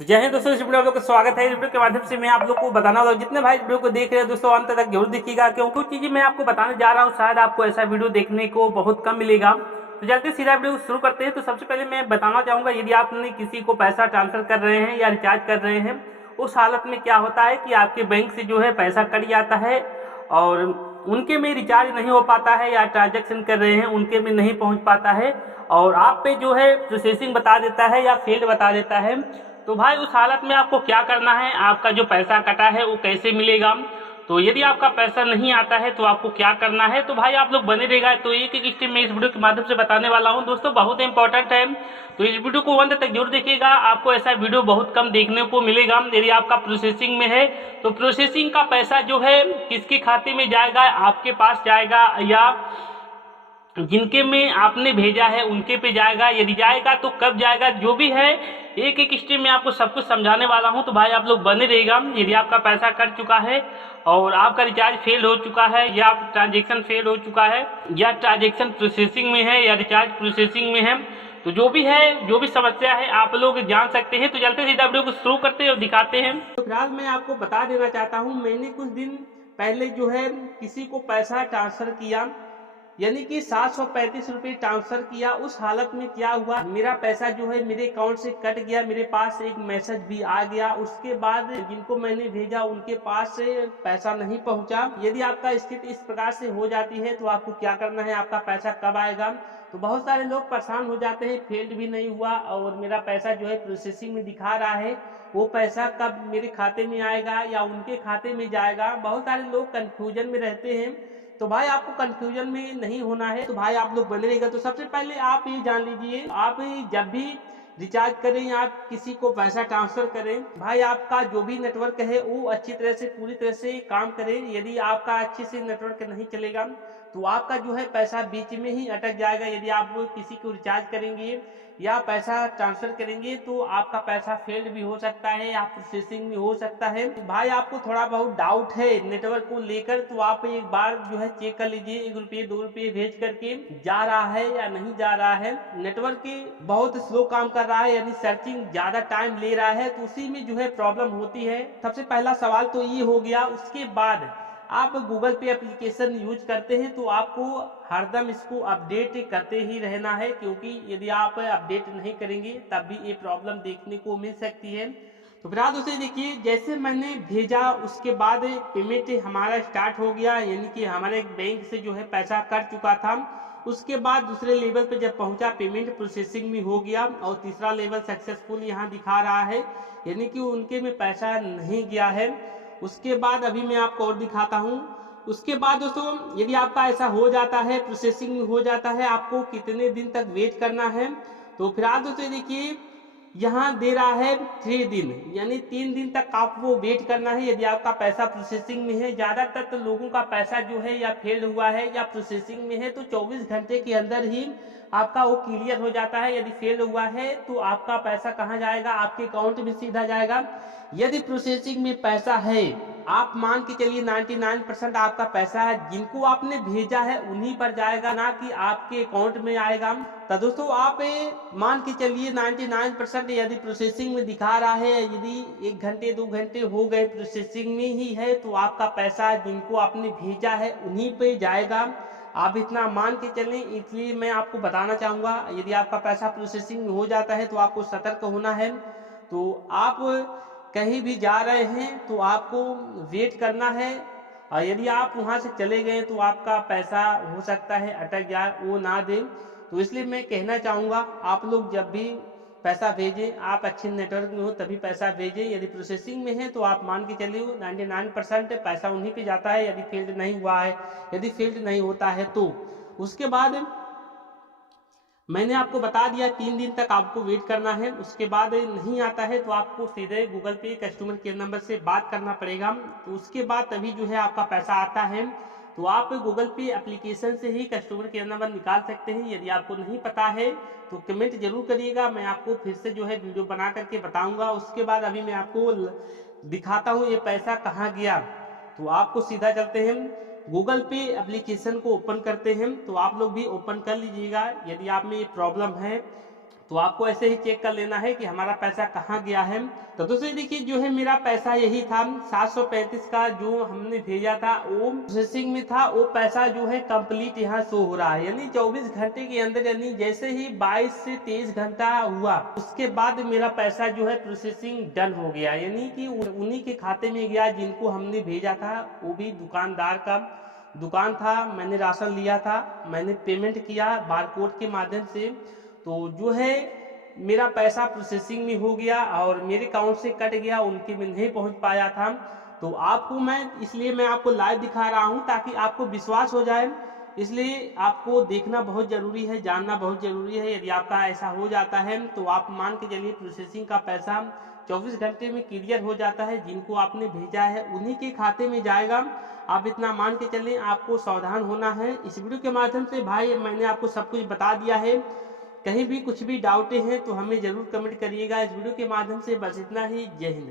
तो जय हिंद दोस्तों, इस वीडियो में आप लोग का स्वागत है। इस वीडियो के माध्यम से मैं आप लोग को बताने वाला हूँ, जितने भाई वीडियो को देख रहे हैं दोस्तों अंत तक जरूर देखिएगा, क्योंकि कुछ चीजें मैं आपको बताने जा रहा हूँ, शायद आपको ऐसा वीडियो देखने को बहुत कम मिलेगा। तो चलते सीधा वीडियो शुरू करते हैं। तो सबसे पहले मैं बताना चाहूंगा, यदि आपने किसी को पैसा ट्रांसफर कर रहे हैं या रिचार्ज कर रहे हैं, उस हालत में क्या होता है कि आपके बैंक से जो है पैसा कट जाता है और उनके में रिचार्ज नहीं हो पाता है, या ट्रांजेक्शन कर रहे हैं उनके में नहीं पहुंच पाता है और आप पे जो है प्रोसेसिंग बता देता है या फेल्ड बता देता है। तो भाई उस हालत में आपको क्या करना है, आपका जो पैसा कटा है वो कैसे मिलेगा। तो यदि आपका पैसा नहीं आता है तो आपको क्या करना है, तो भाई आप लोग बने रहेगा। तो एक एक स्टेप मैं इस वीडियो के माध्यम से बताने वाला हूं दोस्तों, बहुत इंपॉर्टेंट है। तो इस वीडियो को अंत तक जरूर देखिएगा, आपको ऐसा वीडियो बहुत कम देखने को मिलेगा। यदि आपका प्रोसेसिंग में है तो प्रोसेसिंग का पैसा जो है किसके खाते में जाएगा, आपके पास जाएगा या जिनके में आपने भेजा है उनके पे जाएगा, यदि जाएगा तो कब जाएगा, जो भी है एक एक स्टेप में आपको सब कुछ समझाने वाला हूं। तो भाई आप लोग बने रहेगा। यदि आपका पैसा कट चुका है और आपका रिचार्ज फेल हो चुका है या ट्रांजेक्शन फेल हो चुका है या ट्रांजेक्शन प्रोसेसिंग में है या रिचार्ज प्रोसेसिंग में है, तो जो भी है, जो भी समस्या है आप लोग जान सकते हैं। तो चलते सीधा वीडियो को शुरू करते हैं और दिखाते हैं। तो फिलहाल मैं आपको बता देना चाहता हूँ, मैंने कुछ दिन पहले जो है किसी को पैसा ट्रांसफर किया, यानी कि 735 रुपये ट्रांसफर किया। उस हालत में क्या हुआ, मेरा पैसा जो है मेरे अकाउंट से कट गया, मेरे पास एक मैसेज भी आ गया। उसके बाद जिनको मैंने भेजा उनके पास से पैसा नहीं पहुंचा। यदि आपका स्थिति इस प्रकार से हो जाती है तो आपको क्या करना है, आपका पैसा कब आएगा। तो बहुत सारे लोग परेशान हो जाते हैं, फेल्ड भी नहीं हुआ और मेरा पैसा जो है प्रोसेसिंग में दिखा रहा है, वो पैसा कब मेरे खाते में आएगा या उनके खाते में जाएगा। बहुत सारे लोग कंफ्यूजन में रहते हैं। तो भाई आपको कंफ्यूजन में नहीं होना है, तो भाई आप लोग बने रहेगा। तो सबसे पहले आप ये जान लीजिए, आप जब भी रिचार्ज करें या आप किसी को पैसा ट्रांसफर करें, भाई आपका जो भी नेटवर्क है वो अच्छी तरह से पूरी तरह से काम करे। यदि आपका अच्छे से नेटवर्क नहीं चलेगा तो आपका जो है पैसा बीच में ही अटक जाएगा। यदि आप किसी को रिचार्ज करेंगे या पैसा ट्रांसफर करेंगे तो आपका पैसा फेल्ड भी हो सकता है या प्रोसेसिंग में हो सकता है। भाई आपको थोड़ा बहुत डाउट है नेटवर्क को लेकर तो आप एक बार जो है चेक कर लीजिए, 1 रुपये 2 रुपये भेज करके जा रहा है या नहीं जा रहा है। नेटवर्क बहुत स्लो काम कर रहा है, यानी सर्चिंग ज्यादा टाइम ले रहा है, तो उसी में जो है प्रॉब्लम होती है। सबसे पहला सवाल तो ये हो गया। उसके बाद आप गूगल पे एप्लीकेशन यूज करते हैं तो आपको हरदम इसको अपडेट करते ही रहना है, क्योंकि यदि आप अपडेट नहीं करेंगे तब भी ये प्रॉब्लम देखने को मिल सकती है। तो फिर दोस्तों देखिए, जैसे मैंने भेजा उसके बाद पेमेंट हमारा स्टार्ट हो गया, यानी कि हमारे बैंक से जो है पैसा कट चुका था। उसके बाद दूसरे लेवल पे जब पहुंचा, पेमेंट प्रोसेसिंग में हो गया और तीसरा लेवल सक्सेसफुल यहाँ दिखा रहा है, यानी कि उनके में पैसा नहीं गया है। उसके बाद अभी मैं आपको और दिखाता हूँ। उसके बाद दोस्तों यदि आपका ऐसा हो जाता है, प्रोसेसिंग में हो जाता है, आपको कितने दिन तक वेट करना है। तो फिर दोस्तों देखिए, यहाँ दे रहा है 3 दिन, यानी 3 दिन तक आपको वेट करना है यदि आपका पैसा प्रोसेसिंग में है। ज्यादातर तो लोगों का पैसा जो है या फेल हुआ है या प्रोसेसिंग में है तो 24 घंटे के अंदर ही आपका वो क्लियर हो जाता है। यदि फेल हुआ है तो आपका पैसा कहाँ जाएगा, आपके अकाउंट में सीधा जाएगा। यदि प्रोसेसिंग में पैसा है, आप मान के चलिए 99% आपका पैसा है, जिनको आपने भेजा है उन्हीं पर जाएगा, ना कि आपके अकाउंट में आएगा। तो दोस्तों आप मान के चलिए 99% यदि प्रोसेसिंग में दिखा रहा है, यदि 1 घंटे 2 घंटे हो गए प्रोसेसिंग में ही है, तो आपका पैसा जिनको आपने भेजा है उन्हीं पे जाएगा। आप इतना मान के चलें। इसलिए मैं आपको बताना चाहूँगा, यदि आपका पैसा प्रोसेसिंग में हो जाता है तो आपको सतर्क होना है। तो आप कहीं भी जा रहे हैं तो आपको वेट करना है, और यदि आप वहां से चले गए तो आपका पैसा हो सकता है अटक जाए, वो ना दे। तो इसलिए मैं कहना चाहूँगा, आप लोग जब भी पैसा भेजें, आप अच्छे नेटवर्क में हो तभी पैसा भेजें। यदि प्रोसेसिंग में है तो आप मान के चलिए 99% पैसा उन्हीं पे जाता है, यदि फील्ड नहीं हुआ है। यदि फील्ड नहीं होता है तो उसके बाद मैंने आपको बता दिया 3 दिन तक आपको वेट करना है। उसके बाद नहीं आता है तो आपको सीधे गूगल पे कस्टमर केयर नंबर से बात करना पड़ेगा। तो उसके बाद तभी जो है आपका पैसा आता है। तो आप गूगल पे एप्लीकेशन से ही कस्टमर केयर नंबर निकाल सकते हैं। यदि आपको नहीं पता है तो कमेंट जरूर करिएगा, मैं आपको फिर से जो है वीडियो बना करके बताऊंगा। उसके बाद अभी मैं आपको दिखाता हूँ ये पैसा कहाँ गया। तो आपको सीधा चलते हैं, गूगल पे एप्लीकेशन को ओपन करते हैं। तो आप लोग भी ओपन कर लीजिएगा यदि आप में ये प्रॉब्लम है। तो आपको ऐसे ही चेक कर लेना है कि हमारा पैसा कहाँ गया है। तो दोस्तों देखिए जो है मेरा पैसा यही था 735 का जो हमने भेजा था वो प्रोसेसिंग में था। वो पैसा जो है कंप्लीट यहाँ शो हो रहा है, यानी 24 घंटे के अंदर, यानी जैसे ही 22 से 23 घंटा हुआ उसके बाद मेरा पैसा जो है प्रोसेसिंग डन हो गया, यानी कि उन्हीं के खाते में गया जिनको हमने भेजा था। वो भी दुकानदार का दुकान था, मैंने राशन लिया था, मैंने पेमेंट किया बारकोड के माध्यम से। तो जो है मेरा पैसा प्रोसेसिंग में हो गया और मेरे अकाउंट से कट गया, उनके में नहीं पहुंच पाया था। तो आपको मैं आपको लाइव दिखा रहा हूं ताकि आपको विश्वास हो जाए, इसलिए आपको देखना बहुत जरूरी है, जानना बहुत जरूरी है। यदि आपका ऐसा हो जाता है तो आप मान के चलिए प्रोसेसिंग का पैसा 24 घंटे में क्लियर हो जाता है, जिनको आपने भेजा है उन्हीं के खाते में जाएगा। आप इतना मान के चलिए, आपको सावधान होना है। इस वीडियो के माध्यम से भाई मैंने आपको सब कुछ बता दिया है। कहीं भी कुछ भी डाउट हैं तो हमें जरूर कमेंट करिएगा। इस वीडियो के माध्यम से बस इतना ही। जय हिंद।